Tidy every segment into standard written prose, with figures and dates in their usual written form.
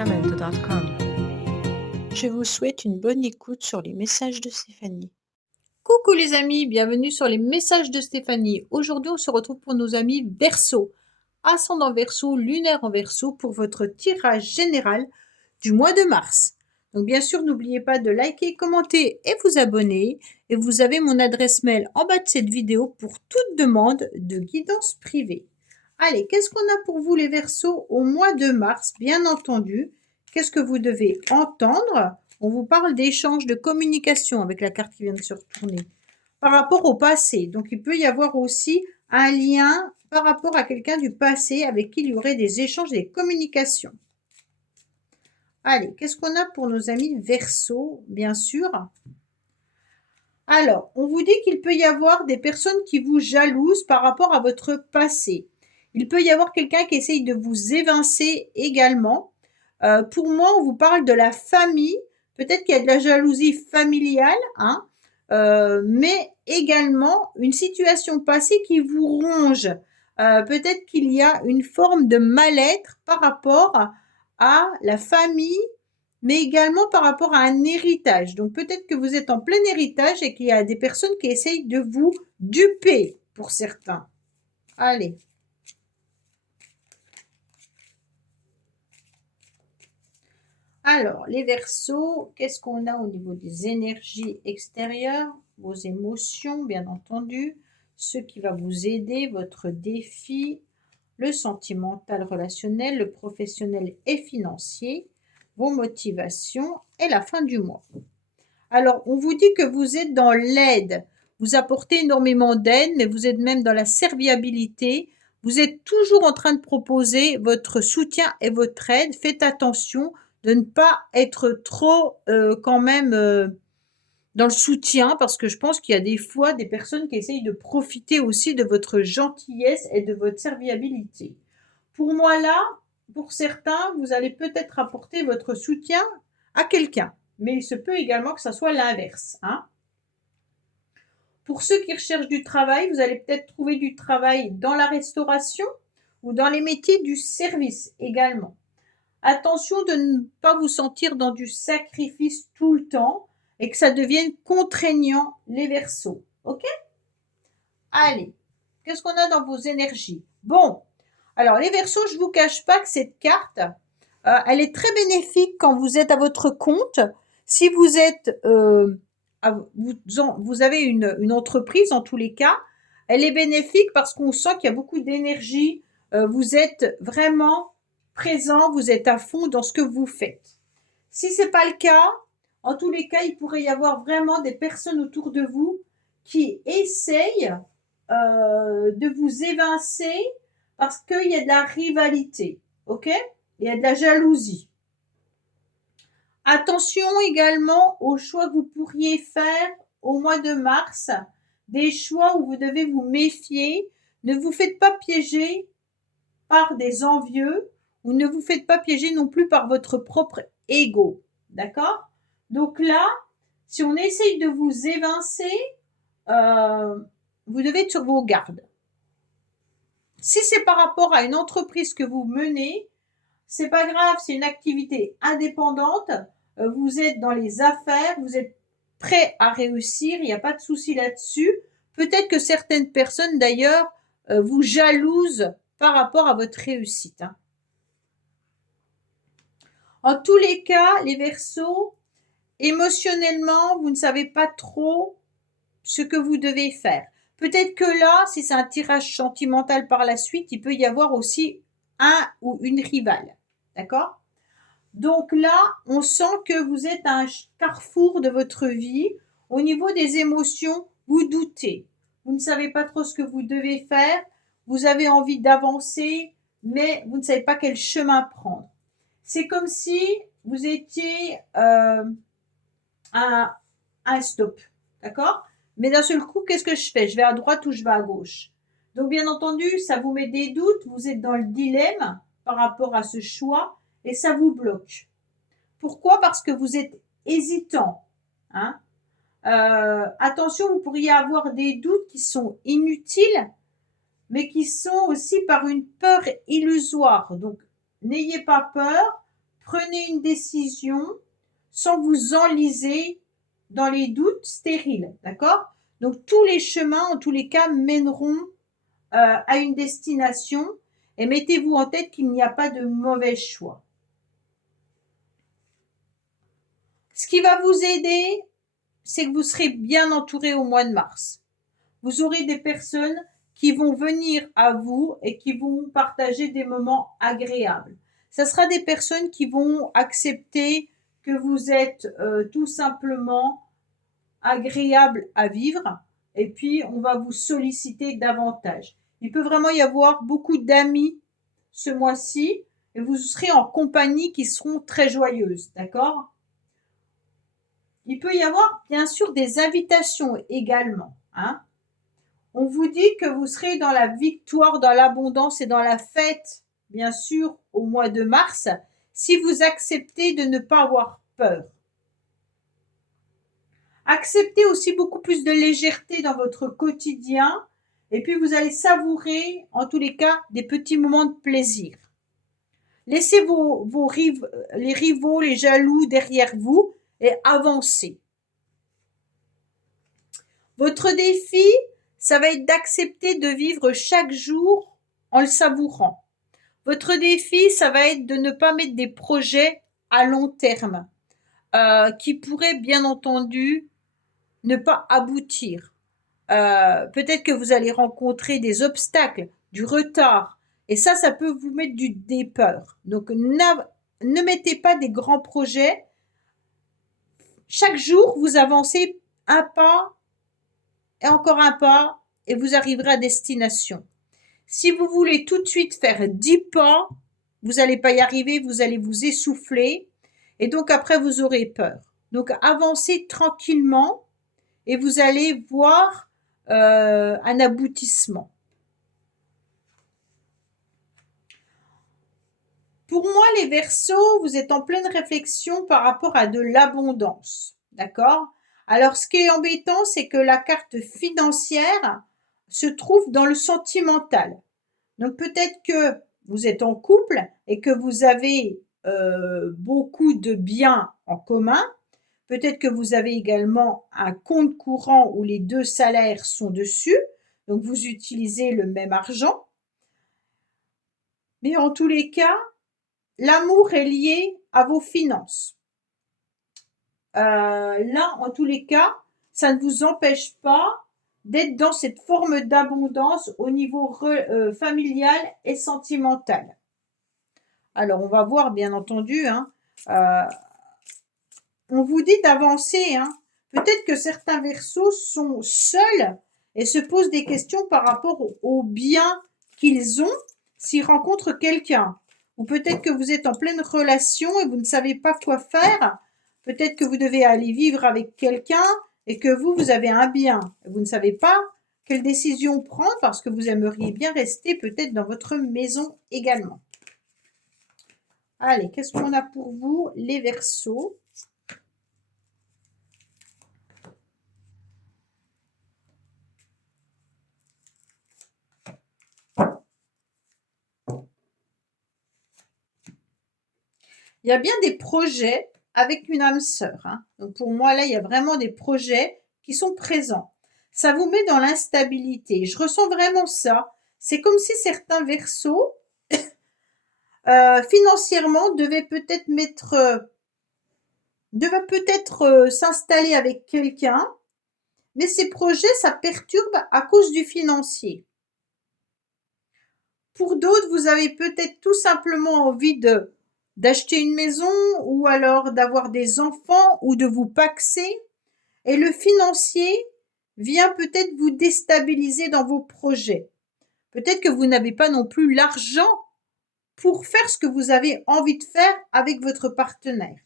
www.sacramento.com. Je vous souhaite une bonne écoute sur les messages de Stéphanie. Coucou les amis, bienvenue sur les messages de Stéphanie. Aujourd'hui, on se retrouve pour nos amis Verseau. Ascendant Verseau, lunaire en Verseau pour votre tirage général du mois de mars. Donc bien sûr, n'oubliez pas de liker, commenter et vous abonner. Et vous avez mon adresse mail en bas de cette vidéo pour toute demande de guidance privée. Allez, qu'est-ce qu'on a pour vous les Verseaux au mois de mars? Bien entendu, qu'est-ce que vous devez entendre? On vous parle d'échange de communication avec la carte qui vient de se retourner par rapport au passé. Donc, il peut y avoir aussi un lien par rapport à quelqu'un du passé avec qui il y aurait des échanges, des communications. Allez, qu'est-ce qu'on a pour nos amis Verseau, bien sûr? Alors, on vous dit qu'il peut y avoir des personnes qui vous jalousent par rapport à votre passé. Il peut y avoir quelqu'un qui essaye de vous évincer également. Pour moi, on vous parle de la famille. Peut-être qu'il y a de la jalousie familiale, hein, mais également une situation passée qui vous ronge. Peut-être qu'il y a une forme de mal-être par rapport à la famille, mais également par rapport à un héritage. Donc peut-être que vous êtes en plein héritage et qu'il y a des personnes qui essayent de vous duper pour certains. Allez. Alors, les Verseaux, qu'est-ce qu'on a au niveau des énergies extérieures? Vos émotions, bien entendu, ce qui va vous aider, votre défi, le sentimental relationnel, le professionnel et financier, vos motivations et la fin du mois. Alors, on vous dit que vous êtes dans l'aide. Vous apportez énormément d'aide, mais vous êtes même dans la serviabilité. Vous êtes toujours en train de proposer votre soutien et votre aide. Faites attention de ne pas être trop quand même dans le soutien, parce que je pense qu'il y a des fois des personnes qui essayent de profiter aussi de votre gentillesse et de votre serviabilité. Pour moi là, pour certains, vous allez peut-être apporter votre soutien à quelqu'un, mais il se peut également que ça soit l'inverse, hein. Pour ceux qui recherchent du travail, vous allez peut-être trouver du travail dans la restauration ou dans les métiers du service également. Attention de ne pas vous sentir dans du sacrifice tout le temps et que ça devienne contraignant les Verseaux. Ok? Allez, qu'est-ce qu'on a dans vos énergies? Bon, alors les Verseaux, je ne vous cache pas que cette carte, elle est très bénéfique quand vous êtes à votre compte. Si vous êtes, vous avez une entreprise en tous les cas, elle est bénéfique parce qu'on sent qu'il y a beaucoup d'énergie. Vous êtes vraiment présent, vous êtes à fond dans ce que vous faites. Si ce n'est pas le cas, en tous les cas, il pourrait y avoir vraiment des personnes autour de vous qui essayent de vous évincer parce qu'il y a de la rivalité, ok? Il y a de la jalousie. Attention également aux choix que vous pourriez faire au mois de mars, des choix où vous devez vous méfier. Ne vous faites pas piéger par des envieux ou ne vous faites pas piéger non plus par votre propre ego, d'accord? Donc là, si on essaye de vous évincer, vous devez être sur vos gardes. Si c'est par rapport à une entreprise que vous menez, c'est pas grave, c'est une activité indépendante, vous êtes dans les affaires, vous êtes prêt à réussir, il n'y a pas de souci là-dessus. Peut-être que certaines personnes d'ailleurs vous jalousent par rapport à votre réussite, hein. En tous les cas, les Verseaux, émotionnellement, vous ne savez pas trop ce que vous devez faire. Peut-être que là, si c'est un tirage sentimental par la suite, il peut y avoir aussi un ou une rivale. D'accord? Donc là, on sent que vous êtes à un carrefour de votre vie. Au niveau des émotions, vous doutez. Vous ne savez pas trop ce que vous devez faire. Vous avez envie d'avancer, mais vous ne savez pas quel chemin prendre. C'est comme si vous étiez à un stop. D'accord? Mais d'un seul coup, qu'est-ce que je fais? Je vais à droite ou je vais à gauche? Donc, bien entendu, ça vous met des doutes. Vous êtes dans le dilemme par rapport à ce choix et ça vous bloque. Pourquoi? Parce que vous êtes hésitant, hein. Attention, vous pourriez avoir des doutes qui sont inutiles, mais qui sont aussi par une peur illusoire. Donc, n'ayez pas peur, prenez une décision sans vous enliser dans les doutes stériles, d'accord? Donc tous les chemins, en tous les cas, mèneront à une destination et mettez-vous en tête qu'il n'y a pas de mauvais choix. Ce qui va vous aider, c'est que vous serez bien entouré au mois de mars. Vous aurez des personnes qui vont venir à vous et qui vont partager des moments agréables. Ce sera des personnes qui vont accepter que vous êtes tout simplement agréable à vivre et puis on va vous solliciter davantage. Il peut vraiment y avoir beaucoup d'amis ce mois-ci et vous serez en compagnie qui seront très joyeuses, d'accord? Il peut y avoir bien sûr des invitations également, hein. On vous dit que vous serez dans la victoire, dans l'abondance et dans la fête, bien sûr, au mois de mars, si vous acceptez de ne pas avoir peur. Acceptez aussi beaucoup plus de légèreté dans votre quotidien et puis vous allez savourer, en tous les cas, des petits moments de plaisir. Laissez les rivaux, les jaloux derrière vous et avancez. Votre défi, ça va être d'accepter de vivre chaque jour en le savourant. Votre défi, ça va être de ne pas mettre des projets à long terme qui pourraient bien entendu ne pas aboutir. Peut-être que vous allez rencontrer des obstacles, du retard, et ça peut vous mettre des peurs. Donc ne mettez pas des grands projets. Chaque jour, vous avancez un pas et encore un pas, et vous arriverez à destination. Si vous voulez tout de suite faire 10 pas, vous n'allez pas y arriver, vous allez vous essouffler, et donc après vous aurez peur. Donc avancez tranquillement, et vous allez voir un aboutissement. Pour moi, les Verseaux, vous êtes en pleine réflexion par rapport à de l'abondance, d'accord? Alors, ce qui est embêtant, c'est que la carte financière se trouve dans le sentimental. Donc, peut-être que vous êtes en couple et que vous avez beaucoup de biens en commun. Peut-être que vous avez également un compte courant où les deux salaires sont dessus. Donc, vous utilisez le même argent. Mais en tous les cas, l'amour est lié à vos finances. Là, en tous les cas, ça ne vous empêche pas d'être dans cette forme d'abondance au niveau familial et sentimental. Alors, on va voir, bien entendu, hein, on vous dit d'avancer. Hein. Peut-être que certains Verseaux sont seuls et se posent des questions par rapport aux biens qu'ils ont s'ils rencontrent quelqu'un. Ou peut-être que vous êtes en pleine relation et vous ne savez pas quoi faire. Peut-être que vous devez aller vivre avec quelqu'un et que vous avez un bien. Vous ne savez pas quelle décision prendre parce que vous aimeriez bien rester peut-être dans votre maison également. Allez, qu'est-ce qu'on a pour vous, les Verseaux? Il y a bien des projets avec une âme sœur. Hein. Donc pour moi, là, il y a vraiment des projets qui sont présents. Ça vous met dans l'instabilité. Je ressens vraiment ça. C'est comme si certains Verseaux, financièrement, devaient peut-être s'installer avec quelqu'un, mais ces projets, ça perturbe à cause du financier. Pour d'autres, vous avez peut-être tout simplement envie d'acheter une maison ou alors d'avoir des enfants ou de vous paxer et le financier vient peut-être vous déstabiliser dans vos projets. Peut-être que vous n'avez pas non plus l'argent pour faire ce que vous avez envie de faire avec votre partenaire.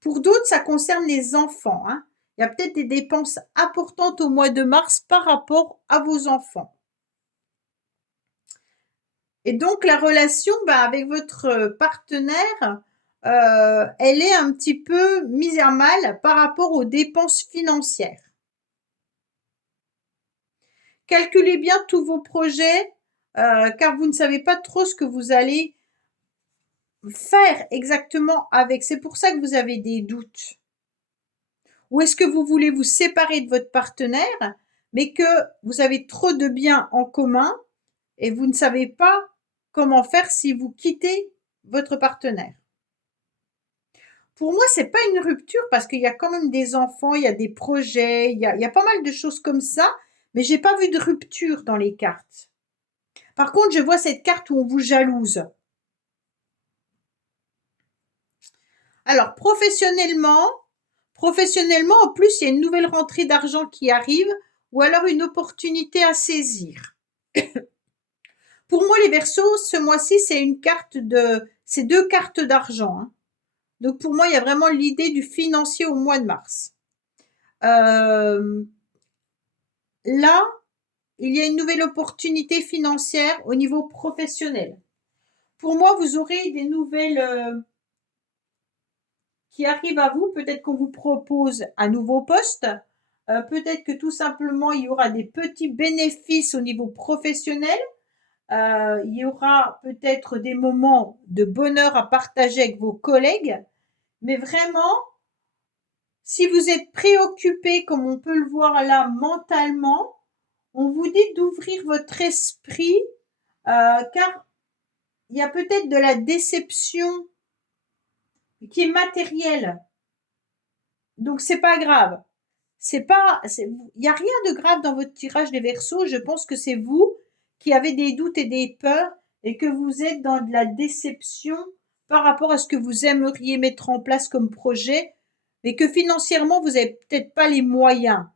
Pour d'autres, ça concerne les enfants. Hein. Il y a peut-être des dépenses importantes au mois de mars par rapport à vos enfants. Et donc, la relation avec votre partenaire, elle est un petit peu mise à mal par rapport aux dépenses financières. Calculez bien tous vos projets, car vous ne savez pas trop ce que vous allez faire exactement avec? C'est pour ça que vous avez des doutes. Ou est-ce que vous voulez vous séparer de votre partenaire, mais que vous avez trop de biens en commun et vous ne savez pas comment faire si vous quittez votre partenaire? Pour moi, c'est pas une rupture parce qu'il y a quand même des enfants, il y a des projets, il y a pas mal de choses comme ça, mais j'ai pas vu de rupture dans les cartes. Par contre, je vois cette carte où on vous jalouse. Alors, professionnellement, en plus, il y a une nouvelle rentrée d'argent qui arrive ou alors une opportunité à saisir. Pour moi, les Verseaux, ce mois-ci, c'est deux cartes d'argent, hein. Donc, pour moi, il y a vraiment l'idée du financier au mois de mars. Là, il y a une nouvelle opportunité financière au niveau professionnel. Pour moi, vous aurez des nouvelles qui arrivent à vous. Peut-être qu'on vous propose un nouveau poste. Peut-être que tout simplement, il y aura des petits bénéfices au niveau professionnel. Il y aura peut-être des moments de bonheur à partager avec vos collègues. Mais vraiment, si vous êtes préoccupé, comme on peut le voir là, mentalement, on vous dit d'ouvrir votre esprit, car il y a peut-être de la déception qui est matérielle. Donc c'est pas grave. Il y a rien de grave dans votre tirage des Verseaux. Je pense que c'est vous qui avez des doutes et des peurs et que vous êtes dans de la déception par rapport à ce que vous aimeriez mettre en place comme projet, mais que financièrement vous avez peut-être pas les moyens.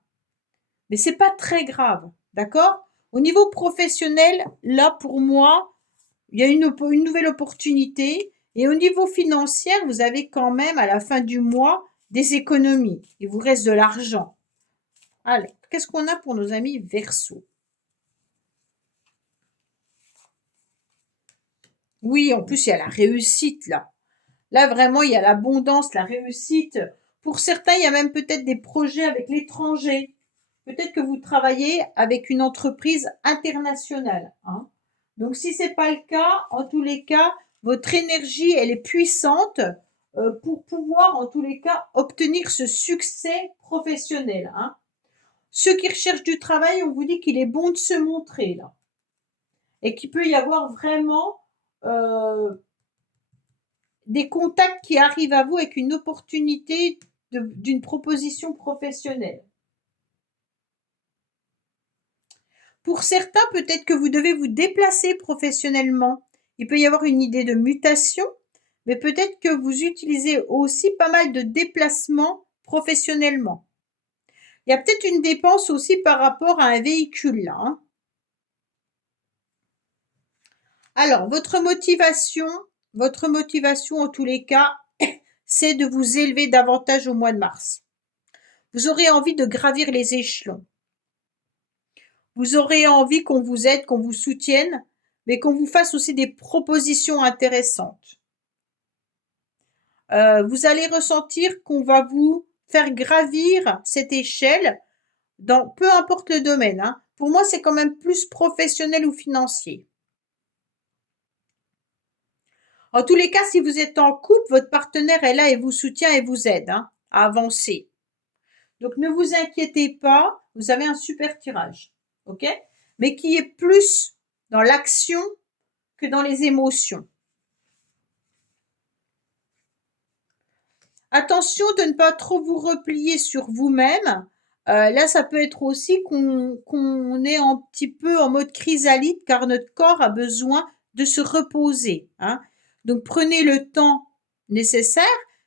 Mais c'est pas très grave, d'accord? Au niveau professionnel, là pour moi, il y a une nouvelle opportunité. Et au niveau financier, vous avez quand même à la fin du mois des économies. Il vous reste de l'argent. Alors, qu'est-ce qu'on a pour nos amis Verseau? Oui, en plus, il y a la réussite là. Là, vraiment, il y a l'abondance, la réussite. Pour certains, il y a même peut-être des projets avec l'étranger. Peut-être que vous travaillez avec une entreprise internationale, hein. Donc, si c'est pas le cas, en tous les cas, votre énergie, elle est puissante pour pouvoir, en tous les cas, obtenir ce succès professionnel, hein. Ceux qui recherchent du travail, on vous dit qu'il est bon de se montrer là et qu'il peut y avoir vraiment euh, des contacts qui arrivent à vous avec une opportunité d'une proposition professionnelle. Pour certains, peut-être que vous devez vous déplacer professionnellement. Il peut y avoir une idée de mutation, mais peut-être que vous utilisez aussi pas mal de déplacements professionnellement. Il y a peut-être une dépense aussi par rapport à un véhicule là, hein. Alors, votre motivation en tous les cas, c'est de vous élever davantage au mois de mars. Vous aurez envie de gravir les échelons. Vous aurez envie qu'on vous aide, qu'on vous soutienne, mais qu'on vous fasse aussi des propositions intéressantes. Vous allez ressentir qu'on va vous faire gravir cette échelle dans peu importe le domaine, hein. Pour moi, c'est quand même plus professionnel ou financier. En tous les cas, si vous êtes en couple, votre partenaire est là et vous soutient et vous aide, hein, à avancer. Donc ne vous inquiétez pas, vous avez un super tirage, ok? Mais qui est plus dans l'action que dans les émotions. Attention de ne pas trop vous replier sur vous-même. Là, ça peut être aussi qu'on est un petit peu en mode chrysalide car notre corps a besoin de se reposer, hein. Donc prenez le temps nécessaire,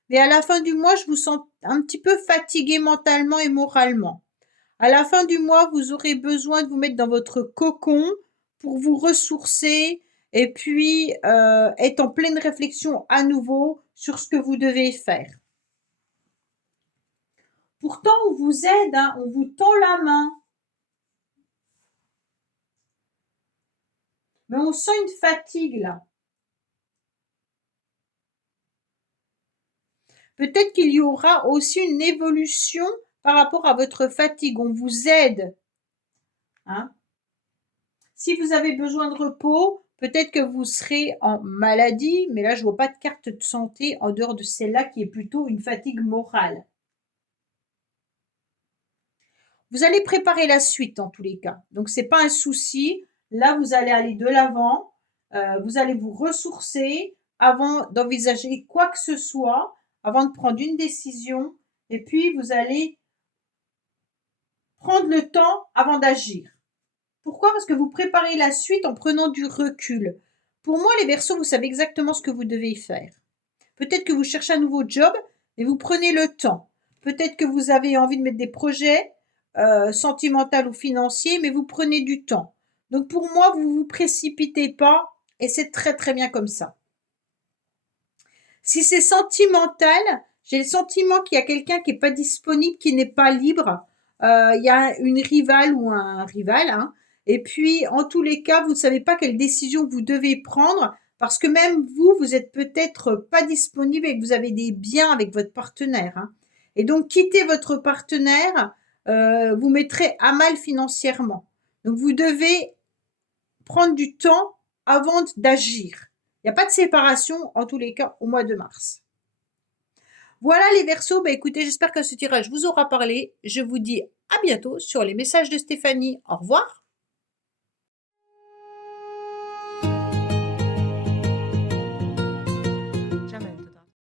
mais à la fin du mois, je vous sens un petit peu fatigué mentalement et moralement. À la fin du mois, vous aurez besoin de vous mettre dans votre cocon pour vous ressourcer et puis être en pleine réflexion à nouveau sur ce que vous devez faire. Pourtant, on vous aide, hein, on vous tend la main. Mais on sent une fatigue là. Peut-être qu'il y aura aussi une évolution par rapport à votre fatigue. On vous aide, hein. Si vous avez besoin de repos, Peut-être que vous serez en maladie, mais là, je vois pas de carte de santé en dehors de celle-là qui est plutôt une fatigue morale. Vous allez préparer la suite en tous les cas. Donc, c'est pas un souci. Là, vous allez aller de l'avant. Vous allez vous ressourcer avant d'envisager quoi que ce soit, avant de prendre une décision. Et puis, vous allez prendre le temps avant d'agir. Pourquoi? Parce que vous préparez la suite en prenant du recul. Pour moi, les Verseaux, vous savez exactement ce que vous devez faire. Peut-être que vous cherchez un nouveau job, mais vous prenez le temps. Peut-être que vous avez envie de mettre des projets sentimentaux ou financiers, mais vous prenez du temps. Donc pour moi, vous ne vous précipitez pas et c'est très très bien comme ça. Si c'est sentimental, j'ai le sentiment qu'il y a quelqu'un qui n'est pas disponible, qui n'est pas libre. Il y a une rivale ou un rival. Hein. Et puis, en tous les cas, vous ne savez pas quelle décision vous devez prendre parce que même vous, vous êtes peut-être pas disponible et que vous avez des biens avec votre partenaire. Hein. Et donc, quitter votre partenaire vous mettrez à mal financièrement. Donc, vous devez prendre du temps avant d'agir. Il n'y a pas de séparation, en tous les cas, au mois de mars. Voilà les Verseaux, écoutez, j'espère que ce tirage vous aura parlé. Je vous dis à bientôt sur les messages de Stéphanie. Au revoir.